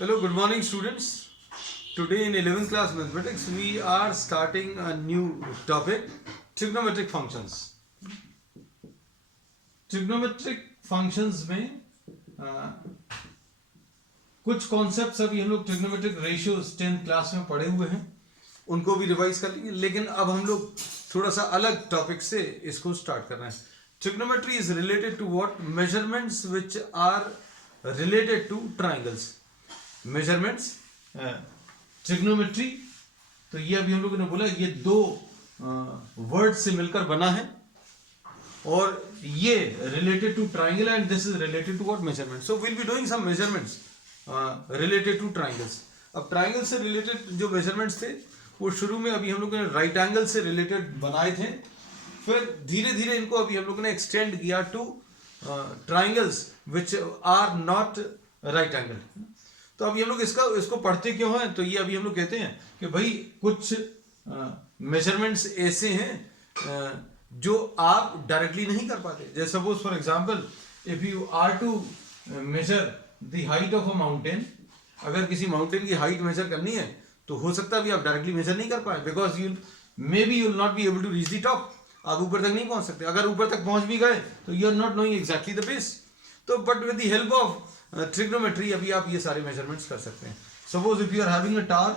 Hello, good morning, students. Today in 11th class mathematics, we are starting a new topic, trigonometric functions. Trigonometric functions में कुछ concepts अभी हम लोग trigonometric ratios 10th class में पढ़े हुए हैं, उनको भी रिवाइज कर लेंगे. लेकिन अब हम लोग थोड़ा सा अलग टॉपिक से इसको स्टार्ट कर रहे हैं. Trigonometry is related to what? Measurements which are related to triangles. Measurements trigonometry, तो ये अभी हम लोगों ने बोला ये दो वर्ड से मिलकर बना है और ये related to triangle and this is related to what? Measurement. So will be doing some measurements related to triangles. अब ट्राइंगल से रिलेटेड जो मेजरमेंट्स थे वो शुरू में अभी हम लोगों ने राइट एंगल से रिलेटेड बनाए थे, फिर धीरे धीरे इनको अभी हम लोगों ने एक्सटेंड किया to triangles which are not right angle. तो अभी हम लोग इसको पढ़ते क्यों हैं? तो ये अभी हम लोग कहते हैं कि भाई कुछ मेजरमेंट्स ऐसे हैं जो आप डायरेक्टली नहीं कर पाते. जैसे suppose for example if you are to measure the height of a mountain, अगर किसी माउंटेन की हाइट मेजर करनी है तो हो सकता है भी आप डायरेक्टली मेजर नहीं कर पाए, because you may be you will not be able to reach the top. आप ऊपर तक नहीं पहुंच सकते. अगर ऊपर तक पहुंच भी गए तो you are not knowing exactly the base. तो but with the help of trigonometry अभी आप ये सारे मेजरमेंट्स कर सकते हैं. Suppose if you are having a tower,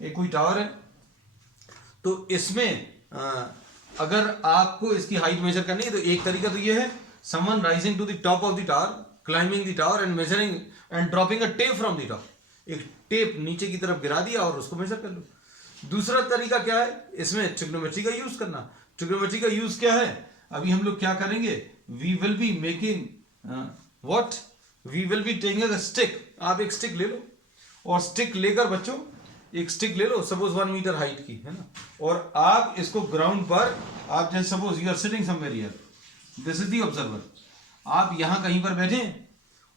एक कोई टावर है, तो इसमें अगर आपको इसकी हाइट मेजर करनी है तो एक तरीका तो ये है, someone rising to the top of the tower, climbing the tower and measuring and dropping a tape from the top. एक टेप नीचे की तरफ गिरा दिया और उसको मेजर कर लो. दूसरा तरीका क्या है? इसमें ट्रिग्नोमेट्री का यूज करना. ट्रिग्नोमेट्री का यूज क्या है? अभी हम लोग क्या करेंगे, we will be making what, we will be taking a stick. आप एक स्टिक ले लो और स्टिक लेकर बच्चों एक स्टिक ले लो, सपोज 1 मीटर हाइट की है ना, और आप इसको ग्राउंड पर, आप जैसे suppose you are sitting somewhere here, this is the observer. आप यहां कहीं पर बैठे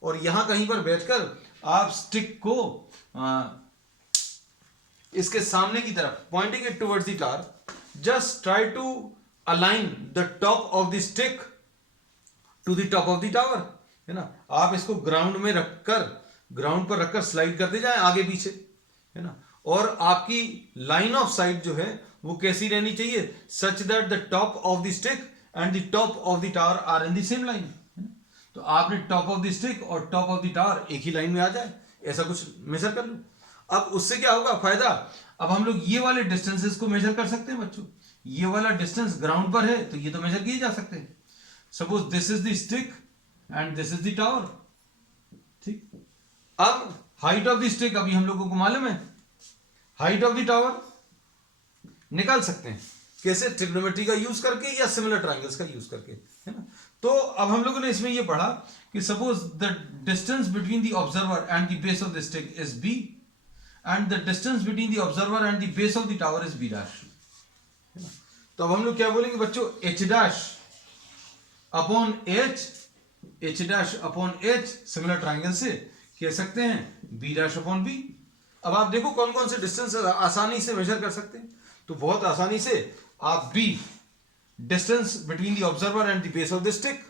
और यहां कहीं पर बैठकर आप स्टिक को इसके सामने की तरफ pointing it towards the tower, just try to align the top of the stick to the top of the tower, है ना. आप इसको ग्राउंड में रखकर, ग्राउंड पर रखकर स्लाइड करते जाएं आगे पीछे, है ना. और आपकी लाइन ऑफ साइट जो है वो कैसी रहनी चाहिए? Such that the top of the stick and the top of the tower are in the same line. तो आपने टॉप ऑफ द स्टिक और टॉप ऑफ द टावर एक ही लाइन में आ जाए, ऐसा कुछ मेजर कर लो. अब उससे क्या होगा फायदा? अब हम लोग ये वाले डिस्टेंसेस को मेजर कर सकते हैं बच्चों. ये वाला डिस्टेंस ग्राउंड पर है तो ये तो मेजर किए जा सकते हैं. Suppose this is the stick and this is the tower. ठीक. अब हाइट ऑफ द स्टिक अभी हम लोगों को मालूम है, हाइट ऑफ द टावर निकाल सकते हैं. कैसे? ट्रिग्नोमेट्री का यूज करके या सिमिलर ट्राइंगल्स का यूज करके, है ना. तो अब हम लोगों ने इसमें ये पढ़ा कि suppose the distance between the observer and the base of the stick is B and the distance between the observer and the base of the tower is B dash. तो अब हम लोग क्या बोलेंगे बच्चों? H dash upon H, H dash upon H similar triangle से कह सकते हैं बी डैश अपॉन बी. अब आप देखो कौन कौन से डिस्टेंस आसानी से मेजर कर सकते हैं. तो बहुत आसानी से आप B, distance between the observer and the base of the stick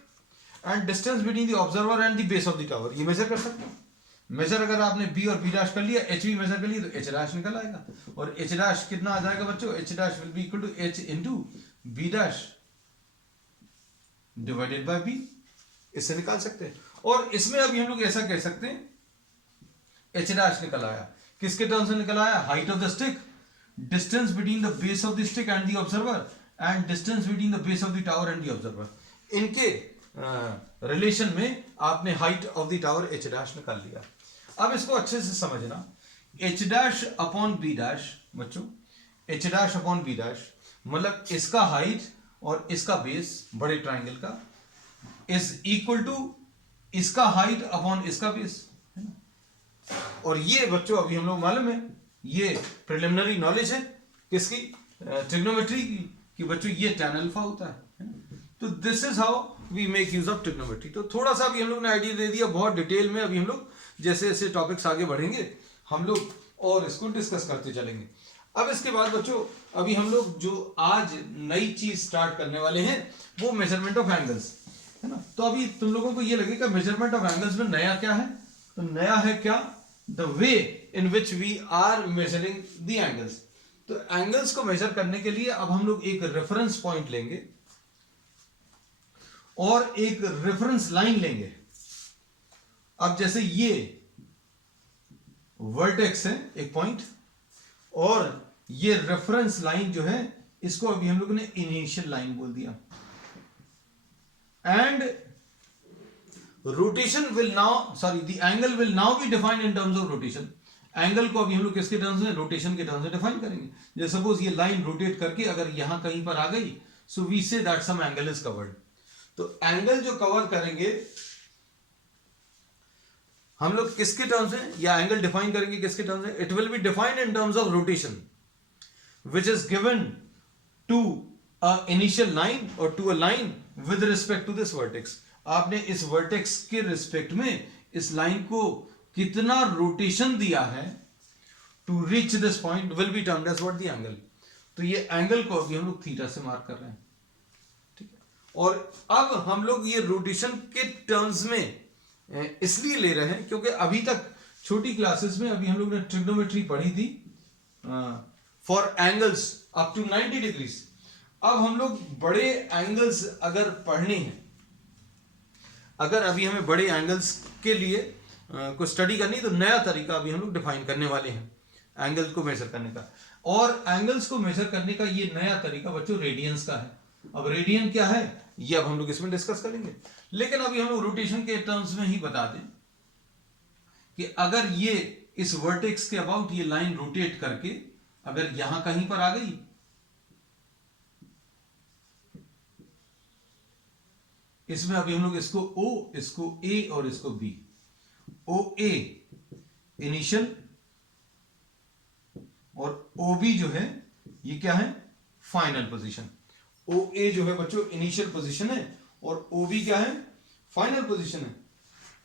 and distance between the observer and the base of the tower, ये मेजर कर सकते हैं. मेजर अगर आपने बी और बी डैश कर लिया, एच भी मेजर कर लिया, तो एच डैश निकल आएगा. और एच डैश कितना आ जाएगा बच्चों? H dash will be equal to H into B dash divided by B. इससे निकाल सकते हैं. और इसमें अभी हम लोग ऐसा कह सकते हैं, एच डैश निकल आया. किसके टर्म्स में निकल आया? Height of the stick, distance between the base of the stick and the observer and distance between the base of the tower and the observer. इनके रिलेशन में आपने height of the tower H dash निकाल लिया. अब इसको अच्छे से समझना, H dash upon B dash बच्चों, H dash upon B dash मतलब इसका हाइट और इसका बेस बड़े ट्राइंगल का इज इक्वल टू इसका हाइट अपॉन इसका बेस, है ना. और ये बच्चों अभी हम लोग मालूम है, ये प्रिलिमिनरी नॉलेज है किसकी? ट्रिग्नोमेट्री की, कि बच्चों ये tan अल्फा होता है ना. तो this is how we make use of trigonometry. तो थोड़ा सा अभी हम लोग ने आइडिया दे दिया, बहुत डिटेल में अभी हम लोग जैसे जैसे टॉपिक्स आगे बढ़ेंगे हम लोग और इसको डिस्कस करते चलेंगे. अब इसके बाद बच्चों अभी हम लोग जो आज नई चीज स्टार्ट करने वाले हैं वो मेजरमेंट ऑफ एंगल्स, है ना. तो अभी तुम लोगों को ये लगेगा मेजरमेंट ऑफ एंगल्स में नया क्या है? तो नया है क्या? The way in which we are measuring the angles. तो एंगल्स को मेजर करने के लिए अब हम लोग एक रेफरेंस पॉइंट लेंगे और एक रेफरेंस लाइन लेंगे। अब जैसे ये वर्टेक्स है एक पॉइंट, और ये रेफरेंस लाइन जो है इसको अभी हम लोगों ने इनिशियल लाइन बोल दिया। And rotation will now, sorry, the angle will now B defined in terms of rotation. Angle को अभी हम लोग किसके टर्म्स में, रोटेशन के टर्म्स में डिफाइन करेंगे। जैसे सपोज ये लाइन रोटेट करके अगर यहां कहीं पर आ गई, so we say that some angle is covered. तो एंगल जो कवर करेंगे हम लोग किसके टर्म्स में, या एंगल डिफाइन करेंगे किसके टर्म्स में, it will be defined in terms of rotation which is given to a initial line और to a line with respect to this vertex. आपने इस वर्टेक्स के रिस्पेक्ट में इस लाइन को कितना रोटेशन दिया है to reach this point will be termed as what the angle. तो ये एंगल को अभी हम लोग थीटा से मार्क कर रहे हैं, ठीक है। और अब हम लोग ये रोटेशन के टर्म्स में इसलिए ले रहे हैं क्योंकि अभी तक छोटी क्लासेस में अभी हम लोग ने ट्रिग्नोमेट्री पढ़ी थी for angles up to 90 degrees. अब हम लोग बड़े एंगल्स अगर पढ़ने हैं, अगर अभी हमें बड़े एंगल्स के लिए को स्टडी करनी, तो नया तरीका अभी हम लोग डिफाइन करने वाले हैं एंगल्स को मेजर करने का। और एंगल्स को मेजर करने का ये नया तरीका बच्चों रेडियंस का है। अब रेडियन क्या है ये अब हम लोग इसमें डिस्कस करेंगे, लेकिन अभी हम लोग रोटेशन के टर्म्स में ही बता दें कि अगर ये इस वर्टेक्स के अबाउट ये लाइन रोटेट करके अगर यहां कहीं पर आ गई, इसमें अभी हम लोग इसको O, इसको A और इसको B, OA इनिशियल और OB जो है ये क्या है, फाइनल पोजीशन। OA जो है बच्चों इनिशियल पोजीशन है और OB क्या है, फाइनल पोजीशन है।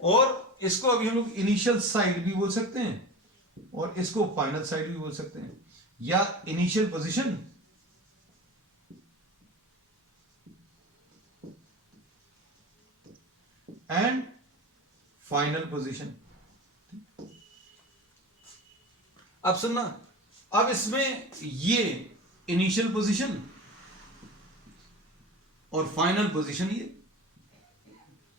और इसको अभी हम लोग इनिशियल साइड भी बोल सकते हैं और इसको फाइनल साइड भी बोल सकते हैं, या initial position and final position. अब सुनना, अब इसमें ये इनिशियल पोजीशन और फाइनल पोजीशन ये,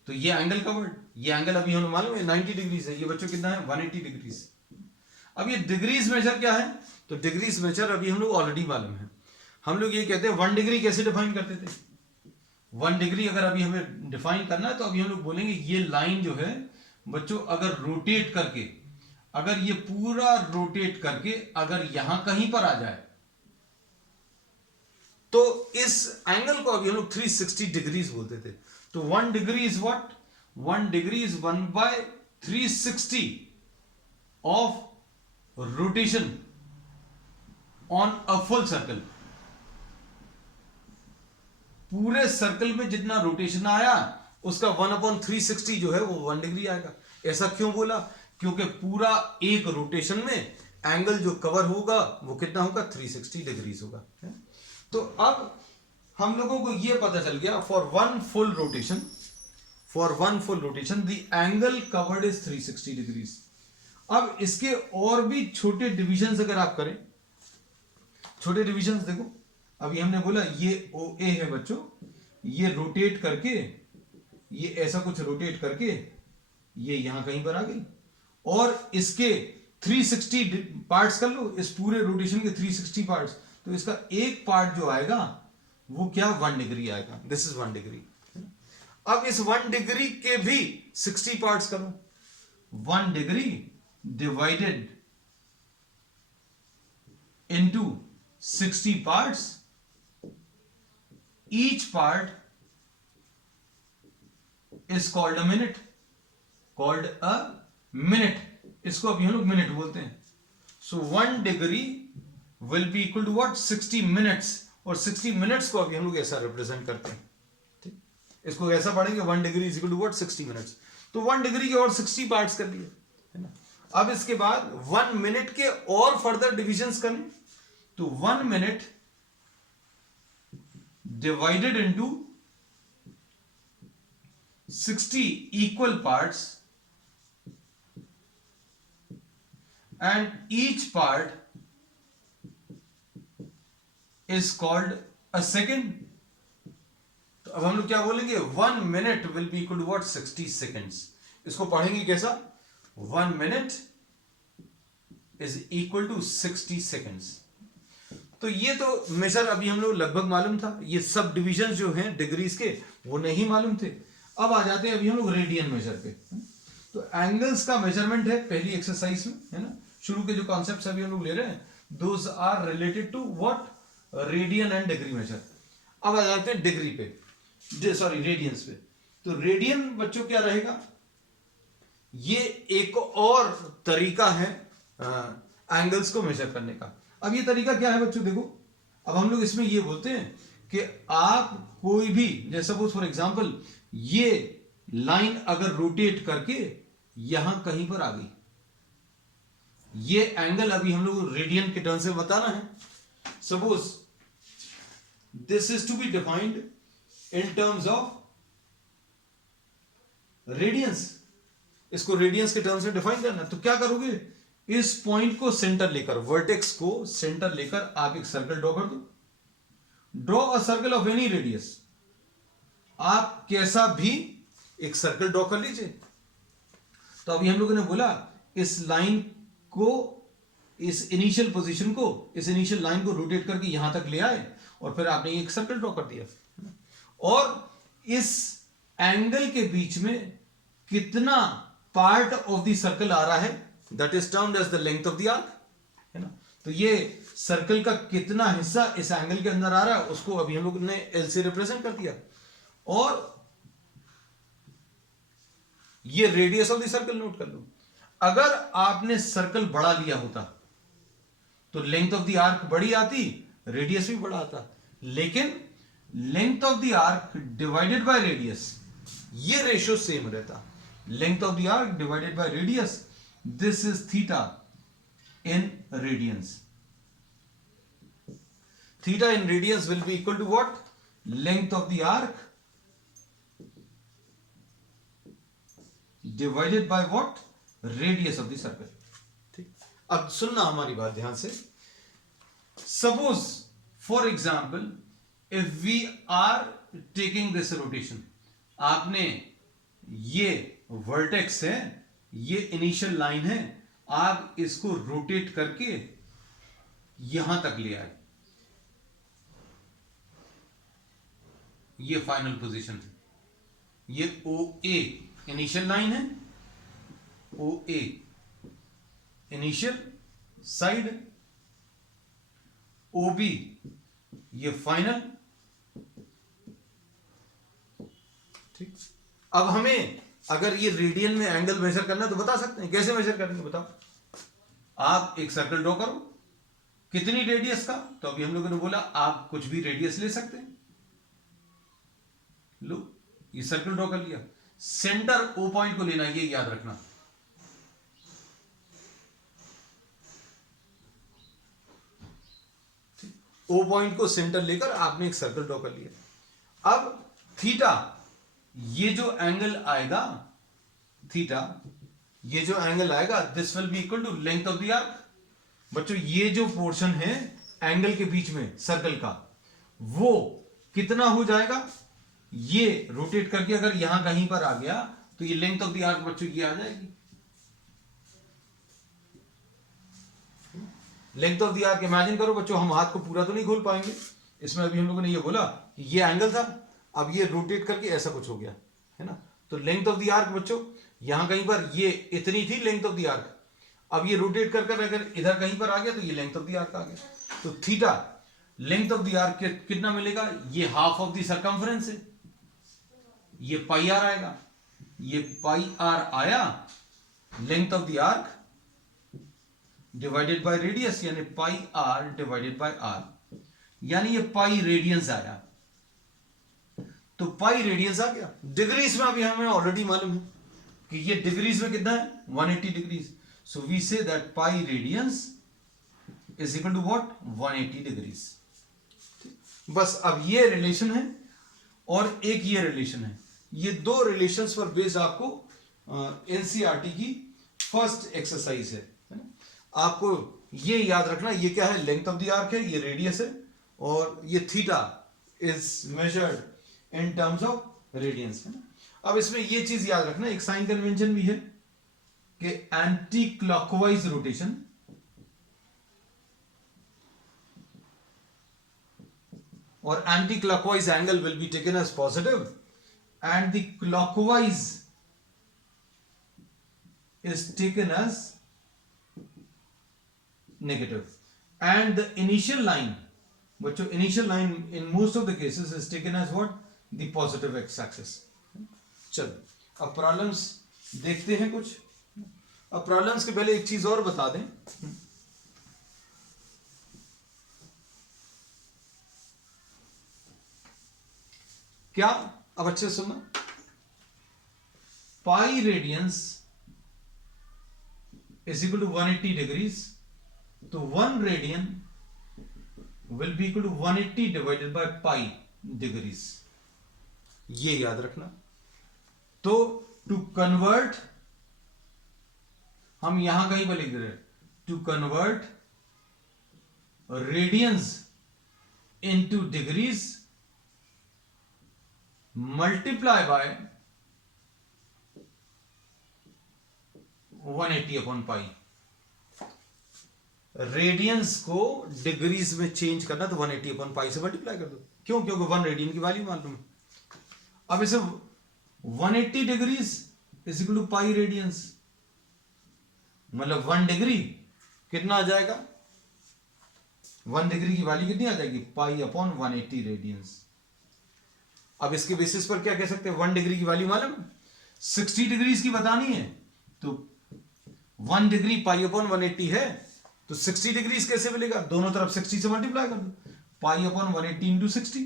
तो ये एंगल कवर्ड, ये एंगल अभी हमें मालूम है 90 डिग्रीज है, ये बच्चों कितना है 180 डिग्रीज। अब ये डिग्रीज मेजर क्या है, तो डिग्रीज मेजर अभी हम लोग ऑलरेडी मालूम है। हम लोग ये कहते हैं 1 डिग्री कैसे डिफाइन करते थे। 1 डिग्री अगर अभी हमें डिफाइन करना है तो अभी हम लोग बोलेंगे ये लाइन जो है बच्चों अगर रोटेट करके, अगर ये पूरा रोटेट करके अगर यहां कहीं पर आ जाए, तो इस एंगल को अभी हम लोग 360 डिग्रीज बोलते थे। तो 1 degree is what, 1 degree is 1/360 of rotation on a full circle. पूरे सर्कल में जितना रोटेशन आया उसका 1/360 जो है वो 1 डिग्री आएगा। ऐसा क्यों बोला, क्योंकि पूरा एक रोटेशन में एंगल जो कवर होगा वो कितना होगा, 360 डिग्रीज होगा। तो अब हम लोगों को यह पता चल गया for one full rotation the angle covered is 360 degrees. अब इसके और भी छोटे डिविजन्स अगर आप करें, छोटे डिविजन्स देखो, अभी हमने बोला ये OA है बच्चों, ये रोटेट करके, ये ऐसा कुछ रोटेट करके ये यहां कहीं पर आ गई, और इसके 360 पार्ट्स कर लो, इस पूरे रोटेशन के 360 पार्ट्स, तो इसका एक पार्ट जो आएगा वो क्या, 1 डिग्री आएगा। This is 1 degree. अब इस 1 डिग्री के भी 60 पार्ट्स करो, 1 degree divided into 60 parts, each part is called a minute, इसको अभी हम लोग मिनट बोलते हैं। So 1 degree will be equal to what, 60 minutes, और 60 मिनट्स को अभी हम लोग ऐसा रिप्रेजेंट करते हैं, ठीक। इसको ऐसा पढ़ेंगे 1 degree is equal to what, 60 minutes. तो 1 डिग्री के और 60 पार्ट्स कर लिए, है ना। अब इसके बाद 1 मिनट के और फर्दर डिविजन्स करें, तो 1 minute divided into 60 equal parts and each part is called a second. तो अब हम लोग क्या बोलेंगे, 1 minute will be equal to what, 60 seconds. इसको पढ़ेंगे कैसा, 1 minute is equal to 60 seconds. तो ये तो मेजर अभी हम लोग लगभग मालूम था, ये सब डिविजन जो हैं डिग्रीज के वो नहीं मालूम थे. अब आ जाते हैं अभी हम लोग रेडियन मेजर पे. तो एंगल्स का मेजरमेंट है पहली एक्सरसाइज में, है ना. शुरू के जो कॉन्सेप्ट्स अभी हम लोग ले रहे हैं, those are related to what, radian and degree measure. अब आ जाते हैं डिग्री पे, सॉरी रेडियंस पे. तो रेडियन बच्चों क्या रहेगा, ये एक और तरीका है एंगल्स को मेजर करने का. अब ये तरीका क्या है बच्चों, देखो अब हम लोग इसमें ये बोलते हैं कि आप कोई भी, जैसे सपोज फॉर एग्जांपल ये लाइन अगर रोटेट करके यहां कहीं पर आ गई, ये एंगल अभी हम लोग रेडियन के टर्म से बताना है. Suppose this is to be defined in terms of radians, इसको रेडियंस के टर्म्स में डिफाइन करना है. तो क्या करोगे, इस पॉइंट को सेंटर लेकर, वर्टेक्स को सेंटर लेकर आप एक सर्कल ड्रॉ कर दो. Draw a circle of any radius, आप कैसा भी एक सर्कल ड्रॉ कर लीजिए. तो अभी हम लोगों ने बोला इस लाइन को, इस इनिशियल पोजीशन को, इस इनिशियल लाइन को रोटेट करके यहां तक ले आए और फिर आपने एक सर्कल ड्रॉ कर दिया. और इस एंगल के बीच में कितना पार्ट ऑफ द सर्कल आ रहा है, that is termed as the length of the arc, है ना. तो ये सर्कल का कितना हिस्सा इस एंगल के अंदर आ रहा है, उसको अभी हम लोग ने एल से रिप्रेजेंट कर दिया. और ये radius of the circle note कर लो. अगर आपने सर्कल बड़ा लिया होता तो लेंथ ऑफ द आर्क बड़ी आती, रेडियस भी बड़ा आता. लेकिन length of the arc divided by radius, ये रेशियो सेम रहता. Length of the arc divided by radius, this is theta in radians. Theta in radians will be equal to what, length of the arc divided by what, radius of the circle. ठीक, अब सुनना हमारी बात ध्यान से. Suppose for example if we are taking this rotation, आपने ये vertex है, ये इनिशियल लाइन है, आप इसको रोटेट करके यहां तक ले आए, ये फाइनल पोजीशन है. ये ओ ए इनिशियल लाइन है, ओ ए इनिशियल साइड है, ओ बी ये फाइनल. ठीक, अब हमें अगर ये रेडियन में एंगल मेजर करना है तो बता सकते हैं, कैसे मेजर करेंगे बताओ. आप एक सर्कल ड्रॉ करो, कितनी रेडियस का, तो अभी हम लोगों ने बोला आप कुछ भी रेडियस ले सकते हैं. लो ये सर्कल ड्रॉ कर लिया, सेंटर ओ पॉइंट को लेना, ये याद रखना. ओ पॉइंट को सेंटर लेकर आपने एक सर्कल ड्रॉ कर लिया. अब थीटा, ये जो एंगल आएगा, थीटा ये जो एंगल आएगा, this will be equal to length of the arc. बच्चों ये जो पोर्शन है एंगल के बीच में सर्कल का, वो कितना हो जाएगा, ये रोटेट करके अगर यहां कहीं पर आ गया तो ये लेंथ ऑफ द आर्क बच्चों ये आ जाएगी. Length of the arc imagine करो बच्चों, हम हाथ को पूरा तो नहीं खोल पाएंगे इसमें. अभी हम लोगों ने ये बोला कि ये एंगल था, अब ये रोटेट करके ऐसा कुछ हो गया, है ना. तो लेंथ ऑफ द आर्क बच्चों यहां कहीं पर ये इतनी थी लेंथ ऑफ द आर्क, अब ये रोटेट कर अगर इधर कहीं पर आ गया तो ये लेंथ ऑफ द आर्क आ गया. तो theta length of the arc कितना मिलेगा, ये हाफ ऑफ द सर्कमफ्रेंस है, ये पाई आर आएगा, ये पाई आर आया, length of the arc divided by radius, यानी पाई आर डिवाइडेड बाय आर, यानी ये पाई रेडियंस आया. तो पाई रेडियंस आ गया. डिग्रीज में अभी हमें ऑलरेडी मालूम है कि ये डिग्रीज में कितना है, 180 degrees. So we say that pi radians is equal to what, 180 degrees. बस अब ये रिलेशन है और एक ये रिलेशन है. ये दो रिलेशंस पर बेस्ड आपको एनसीईआरटी की फर्स्ट एक्सरसाइज है ना. आपको ये याद रखना, ये क्या है, लेंथ ऑफ द आर्क है, ये रेडियस है, और ये theta is measured in terms of radians, है ना। अब इसमें ये चीज याद रखना, एक साइन कन्वेंशन भी है कि एंटी क्लॉकवाइज रोटेशन और anti clockwise angle will be taken as positive and the clockwise is taken as negative, and the initial line, बच्चों initial line in most of the cases is taken as what, the positive x-axis। चलो अब problems देखते हैं कुछ। अब problems के पहले एक चीज और बता दें, क्या, अब अच्छे से सुनना, पाई radiance is equal to 180 degrees, तो 1 radian will be equal to 180 divided by pi degrees, ये याद रखना। तो टू कन्वर्ट, हम यहां कहीं पर लिख दे रहे, to convert radians into degrees multiply by 180 upon pi. Radians को डिग्रीज में चेंज करना तो 180 अपॉन पाई से मल्टीप्लाई कर दो, क्यों, क्योंकि 1 रेडियन की वैल्यू मालूम है। अब इसे 180 degrees is equal to pi radians, मतलब 1 डिग्री कितना आ जाएगा, 1 डिग्री की वैल्यू कितनी आ जाएगी, पाई अपॉन 180 रेडियंस। अब इसके बेसिस पर क्या कह सकते हैं, 1 डिग्री की वैल्यू मालूम है, 60 डिग्रीज की बतानी है, तो 1 डिग्री पाई अपॉन 180 है, तो 60 डिग्रीज कैसे मिलेगा, दोनों तरफ 60 से मल्टीप्लाई कर दो, पाई अपॉन 180 इंटू 60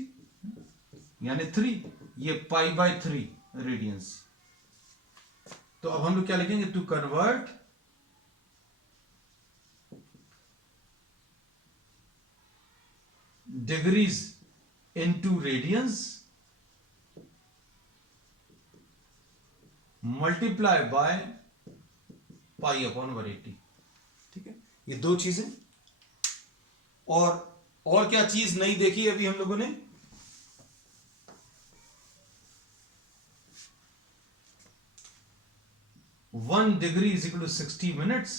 यानी 3, ये पाई बाय 3 रेडियंस। तो अब हम लोग क्या लिखेंगे, to convert degrees into radians multiply by pi upon 180, ठीक है, ये दो चीजें। और क्या चीज नहीं देखी अभी हम लोगों ने, one degree is equal to 60 minutes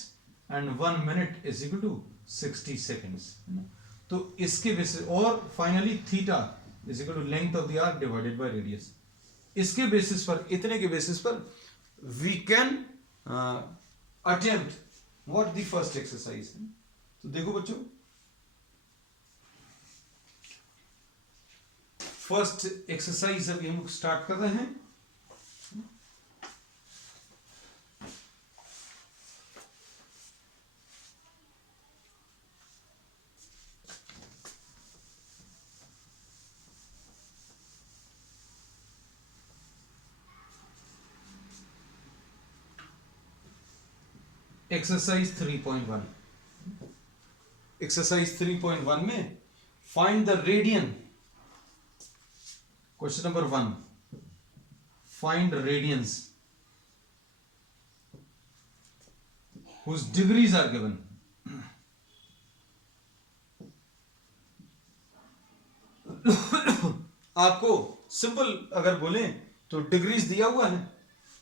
and 1 minute is equal to 60 seconds, है ना। तो इसके बेसिस, और finally theta is equal to length of the arc divided by radius. इसके बेसिस पर, इतने के बेसिस पर we can attempt what the first exercise। तो देखो बच्चों, फर्स्ट एक्सरसाइज अभी हम स्टार्ट कर रहे हैं। एक्सरसाइज 3.1, एक्सरसाइज 3.1 में find the radian, question number 1, find radians whose degrees are given। आपको सिंपल अगर बोले तो डिग्रीज दिया हुआ है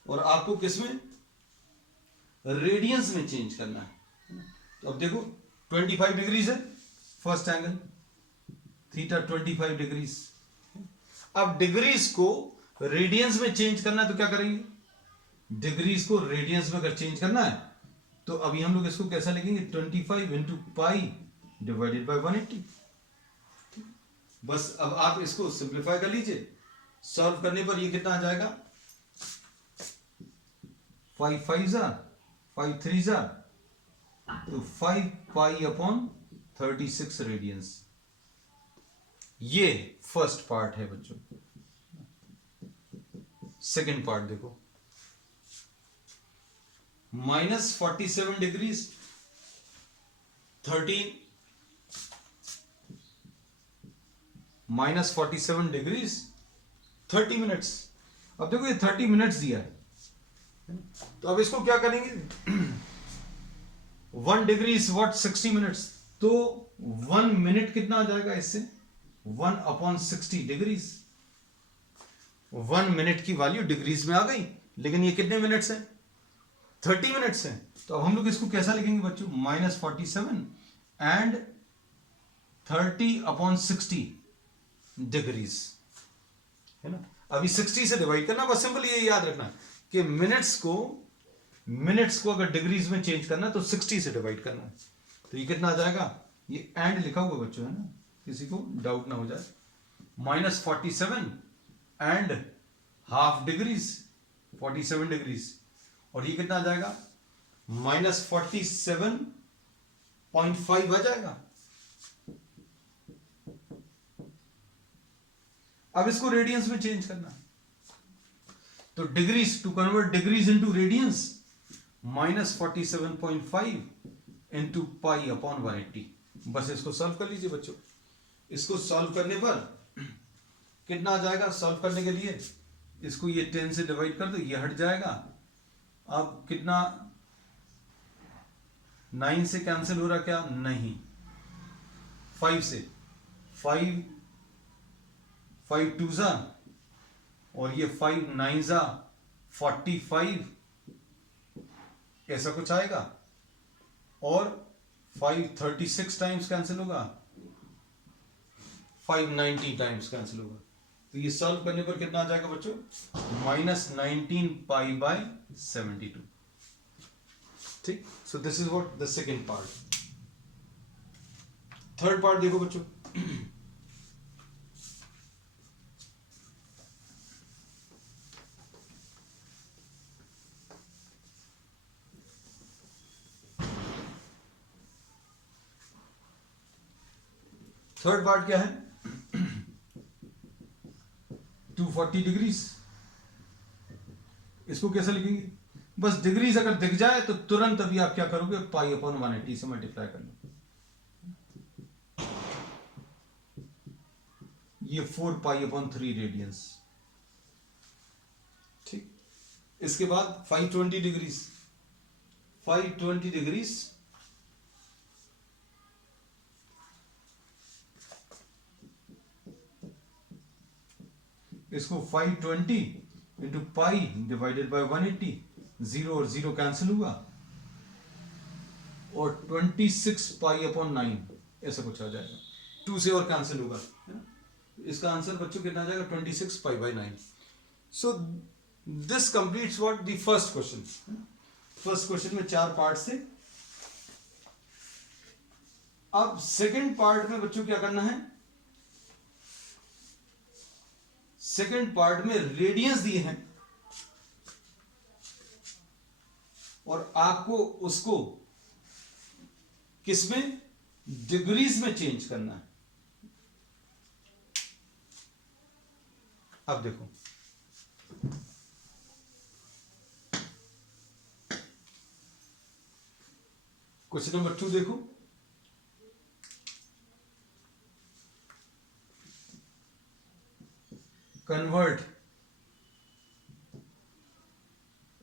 और आपको किसमें, रेडियंस में चेंज करना है। तो अब देखो 25 डिग्रीज है फर्स्ट एंगल, थीटा 25 डिग्रीज। अब डिग्रीज को रेडियंस में चेंज करना है तो क्या करेंगे, डिग्रीज को रेडियंस में अगर चेंज करना है तो अभी हम लोग इसको कैसा लिखेंगे, 25 इंटू पाई डिवाइडेड बाय 180। बस अब आप इसको सिंप्लीफाई कर लीजिए, सॉल्व करने पर ये कितना आ जाएगा, 5 5 5 3 तो 5 पाई अपॉन 36 रेडियंस। ये फर्स्ट पार्ट है बच्चों। सेकेंड पार्ट देखो, -47 डिग्रीज 13 -47 डिग्रीज 30 मिनट्स। अब देखो ये 30 मिनट्स दिया है, तो अब इसको क्या करेंगे, 1 डिग्री इज व्हाट 60 मिनट्स, तो 1 मिनट कितना आ जाएगा इससे 1/60 डिग्रीज। 1 मिनट की वैल्यू डिग्रीज में आ गई, लेकिन ये कितने मिनट्स हैं 30 मिनट्स हैं। तो अब हम लोग इसको कैसा लिखेंगे बच्चों -47 एंड 30/60 डिग्रीज, है ना। अभी 60 से डिवाइड करना, बस सिंपल ये याद रखना कि मिनट्स को अगर डिग्रीज में चेंज करना तो 60 से डिवाइड करना है। तो ये कितना आ जाएगा, ये एंड लिखा हुआ बच्चों, है ना, किसी को डाउट ना हो जाए। -47 एंड हाफ डिग्रीज 47 डिग्रीज, और ये कितना आ जाएगा -47.5 आ जाएगा। अब इसको रेडियंस में चेंज करना है, तो degrees, to convert degrees into radians, -47.5 into π/180। बस इसको सॉल्व कर लीजिए बच्चों। इसको सॉल्व करने पर कितना आ जाएगा, सॉल्व करने के लिए इसको ये 10 से डिवाइड कर दो, ये हट जाएगा। अब कितना 9 से कैंसिल हो रहा क्या, नहीं, 5 से, 5 2 जा, और ये 5 9 जा 45, ऐसा कुछ आएगा, और 5 36 टाइम्स कैंसिल होगा, 5 90 टाइम्स कैंसिल होगा। तो ये सॉल्व करने पर कितना आ जाएगा बच्चों, -19π/72। ठीक, so this is what the second part. Third part देखो बच्चों। थर्ड पार्ट क्या है, 240 डिग्रीज। इसको कैसे लिखेंगे, बस डिग्रीज अगर दिख जाए तो तुरंत अभी आप क्या करोगे, π/180 से मल्टीप्लाई कर लो। ये 4π/3 रेडियंस। ठीक, इसके बाद 520 डिग्रीज, 520 डिग्रीज इसको 520 इंटू पाई डिवाइडेड बाय 180, 0 और 0 कैंसिल हुआ, और 26π/9 ऐसा कुछ आ जाएगा, 2 से और कैंसिल होगा, इसका आंसर बच्चों कितना आ जाएगा 26π/9। So this completes what the first question. First question में 4 पार्ट से। अब सेकंड पार्ट में बच्चों क्या करना है, सेकंड पार्ट में रेडियंस दिए हैं और आपको उसको किसमें, डिग्रीज में चेंज करना है। अब देखो क्वेश्चन नंबर 2 देखो, कन्वर्ट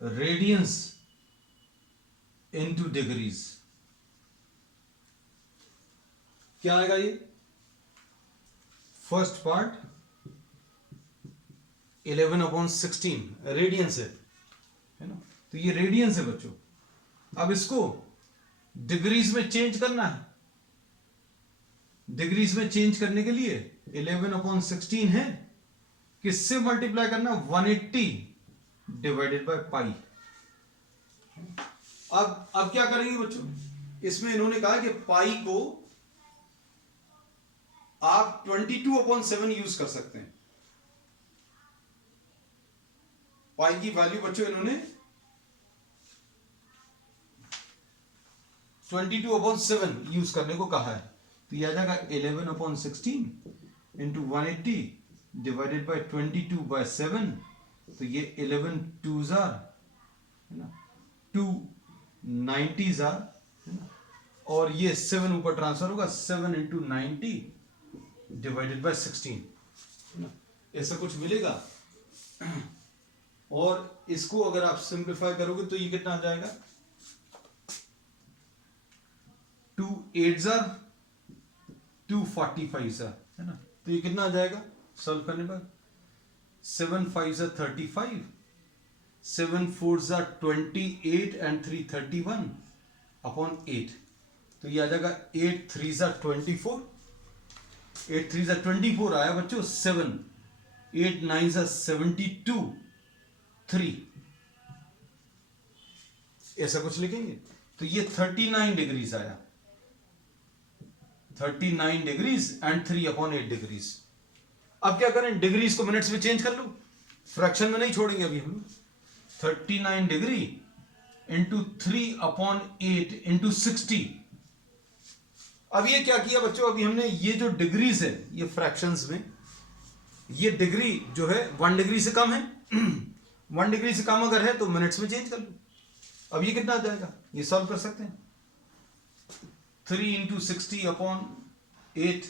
रेडियंस इनटू डिग्रीज। क्या आएगा ये, फर्स्ट पार्ट 11/16 रेडियंस है ना, तो ये रेडियंस है बच्चों। अब इसको डिग्रीज में चेंज करना है, डिग्रीज में चेंज करने के लिए 11/16 है, किससे मल्टीप्लाई करना, 180 डिवाइडेड बाय पाई। अब क्या करेंगे बच्चों, इसमें इन्होंने कहा कि पाई को आप 22/7 यूज कर सकते हैं। पाई की वैल्यू बच्चों इन्होंने 22/7 यूज करने को कहा है, तो यह आ जाएगा 11/16 इंटू 180 डिवाइडेड बाय 22/7, तो ये 11 2s are, है ना, 2 90s are, है ना, और ये 7 ऊपर ट्रांसफर होगा, 7 इंटू 90 डिवाइडेड बाय 16, है ना, ऐसा कुछ मिलेगा। और इसको अगर आप सिंप्लीफाई करोगे तो ये कितना आ जाएगा, 2 8 जार 245 जार, है ना। तो ये कितना आ जाएगा सॉल्व करने पर? 7 5 जार 35, 7 4 जार 28 एंड 3 31 अपॉन 8। तो ये आ जाएगा 8 3 जार 24, 8 3 जार 24 आया बच्चों 7, 8 9 जार 72 3, ऐसा कुछ लिखेंगे। तो ये 39 डिग्रीज आया, 39 डिग्रीज एंड 3 अपॉन 8 डिग्रीज। अब क्या करें, डिग्रीज को मिनट्स में चेंज कर लो, फ्रैक्शन में नहीं छोड़ेंगे अभी हम। 39 डिग्री इंटू 3 अपॉन 8 इंटू 60। अब ये क्या किया बच्चों, अभी हमने ये जो डिग्रीज है ये फ्रैक्शंस में, ये डिग्री जो है 1 डिग्री से कम है 1 डिग्री से कम अगर है तो मिनट्स में चेंज कर लो। अब ये कितना आ जाएगा, ये सॉल्व कर सकते हैं। 3 इंटू 60 अपॉन 8,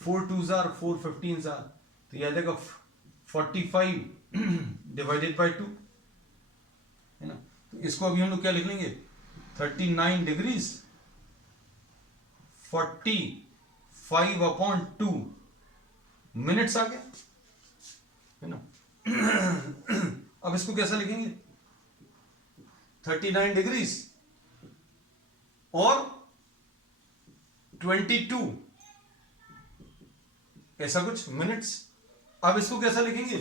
4 2 जार 4 15 जार, तो ये आ जाएगा 45 डिवाइडेड बाई 2, है ना। तो इसको अभी हम लोग क्या लिख लेंगे, 39 डिग्रीज 45 अपॉन 2 मिनट्स आ गया, है ना। अब इसको कैसा लिखेंगे, 39 डिग्रीज और 22, ऐसा कुछ मिनट्स। अब इसको कैसा लिखेंगे,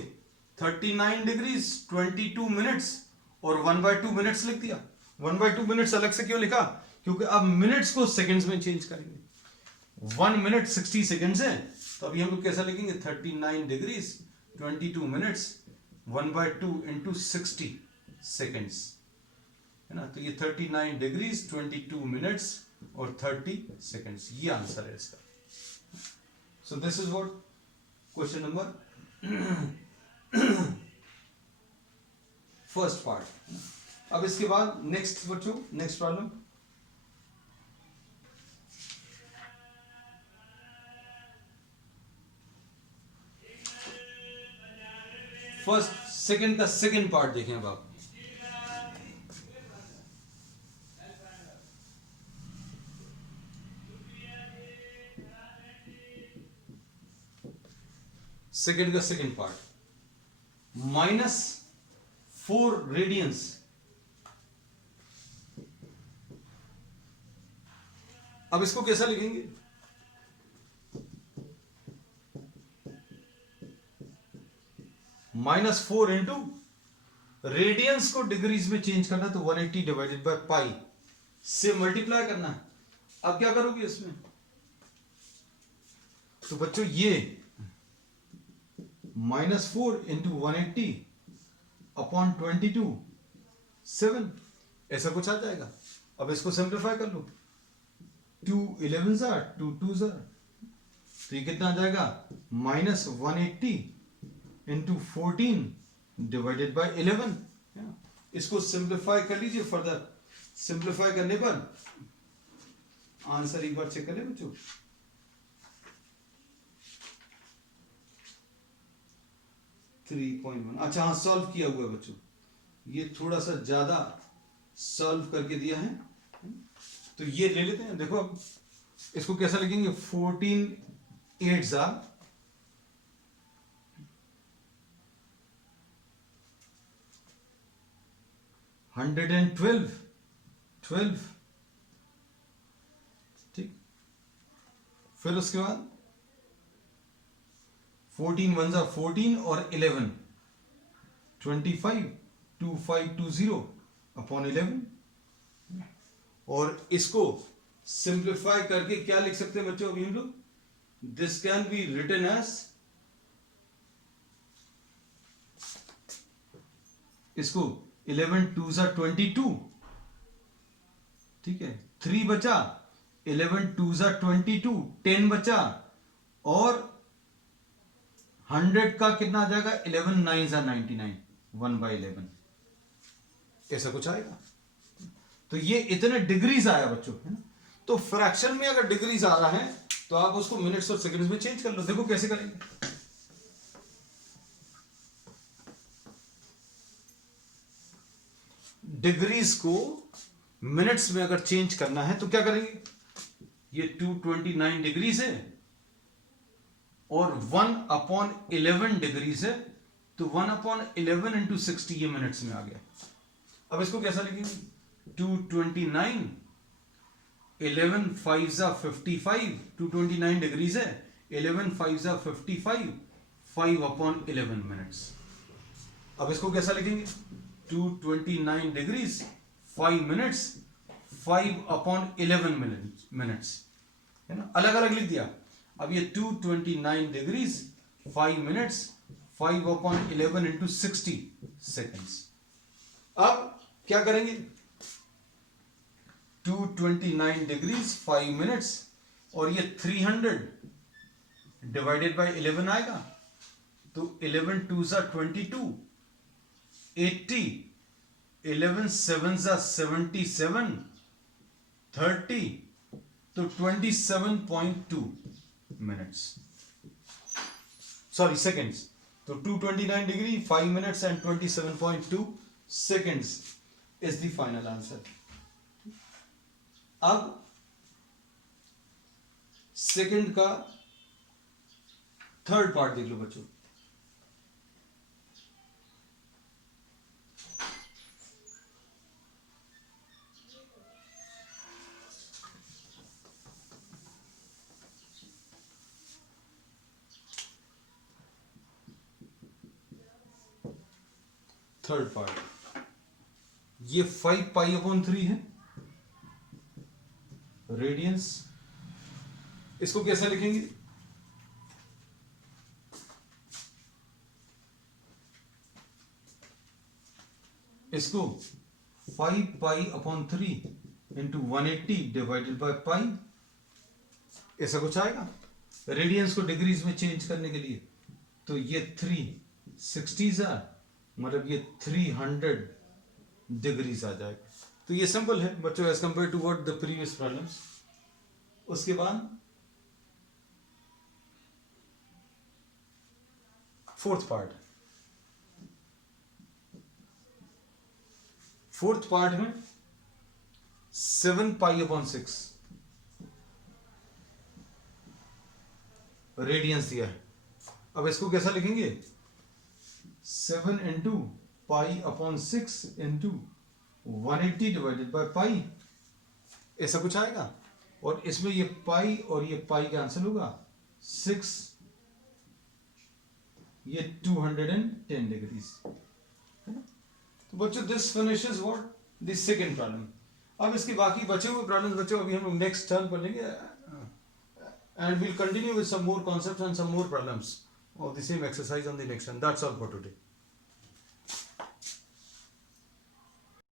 39 डिग्रीज 22 मिनट्स और 1/2 मिनट्स लिख दिया। 1/2 मिनट्स अलग से क्यों लिखा, क्योंकि अब मिनट्स को सेकंड्स में चेंज करेंगे। 1 मिनट 60 सेकंड्स है, तो अभी हम लोग कैसा लिखेंगे, 39 डिग्रीज 22 मिनट्स 1/2 इंटू 60 सेकेंड्स, है ना। तो ये 39 डिग्रीज 22 मिनट्स और 30 सेकेंड्स, ये आंसर है इसका। So this is what question number first part. अब इसके बाद नेक्स्ट बच्चों, नेक्स्ट प्रॉब्लम, फर्स्ट सेकंड का सेकंड पार्ट देखें। अब आप सेकंड का सेकंड पार्ट, -4 रेडियंस। अब इसको कैसा लिखेंगे, -4 इंटू रेडियंस को डिग्रीज में चेंज करना, तो 180 डिवाइडेड बाय पाई से मल्टीप्लाई करना है। अब क्या करोगे इसमें, तो बच्चों ये -4 इंटू 180 अपॉन 22 7, ऐसा कुछ आ जाएगा। अब इसको सिंप्लीफाई कर लो, 2 11 जार 2 2 जार, तो ये कितना आ जाएगा, -180 इंटू 14 डिवाइडेड बाय 11। इसको सिंप्लीफाई कर लीजिए फर्दर। सिंप्लीफाई करने पर आंसर एक बार चेक करें बच्चों, 3.1। अच्छा हाँ, सॉल्व किया हुआ है बच्चों, ये थोड़ा सा ज्यादा सॉल्व करके दिया है, तो ये ले लेते हैं। देखो अब इसको कैसा लिखेंगे, 14 8 जार 112 12, ठीक। फिर उसके बाद 14 1 जार 14 और 11 25 2520 अपॉन 11। और इसको सिंप्लीफाई करके क्या लिख सकते हैं बच्चों अभी हम लोग, this can be written as, इसको 11 2 जार 22, ठीक है, 3 बचा, 11 2 जार 22, 10 बचा, और 100 का कितना आ जाएगा, 11 9 जार 99, 1/11, ऐसा कुछ आएगा। तो ये इतने डिग्रीज आया बच्चों, है ना। तो फ्रैक्शन में अगर डिग्रीज आ रहा है तो आप उसको मिनट्स और सेकंड्स में चेंज कर लो। देखो कैसे करेंगे, डिग्रीज को मिनट्स में अगर चेंज करना है तो क्या करेंगे, ये 229 डिग्रीज है और 1/11 डिग्रीज है, तो 1/11 इंटू 60 ये मिनट्स में आ गया। अब इसको कैसा लिखेंगे? 229, 11 5 55, 229 डिग्रीज है, 11 5 55, 5/11 मिनट्स। अब इसको कैसा लिखेंगे? 229 डिग्रीज 5 मिनट्स 5/11 मिनट्स, है ना, अलग अलग लिख दिया। अब ये 229 डिग्रीज 5 मिनट्स 5/11 इंटू 60 सेकेंड्स। अब क्या करेंगे? 229 डिग्रीज 5 मिनट्स और ये 300 डिवाइडेड बाय 11 आएगा, तो 11 2 22, 80, 11 7 77, 30, तो 27.2 मिनट्स, सॉरी सेकेंड्स। तो 229 degree 5 minutes and 27.2 seconds is the final answer. अब सेकेंड का थर्ड पार्ट देख लो बच्चों। थर्ड पार्ट, ये 5π/3 है रेडियंस। इसको कैसा लिखेंगे? इसको 5π/3 इंटू 180 डिवाइडेड बाय पाई, ऐसा कुछ आएगा। रेडियंस को डिग्रीज में चेंज करने के लिए तो ये 360 मतलब ये 300 डिग्रीज आ जाएगा। तो ये सिंपल है बच्चों as compare to what the previous problems. उसके बाद फोर्थ पार्ट में 7π/6 रेडियंस दिया है। अब इसको कैसा लिखेंगे? 7 into π/6 into 180 divided by pi, ऐसा कुछ आएगा। और इसमें ये पाई और ये पाई कैंसिल होगा, 6, ये 210 डिग्रीज, है ना। तो बच्चों this finishes what this second problem. अब इसके बाकी बचे हुए प्रॉब्लम्स बच्चों अभी हम लोग नेक्स्ट टर्न पर लेंगे, and we'll continue with some more concepts and some more problems of the same exercise on the next one. That's all for today.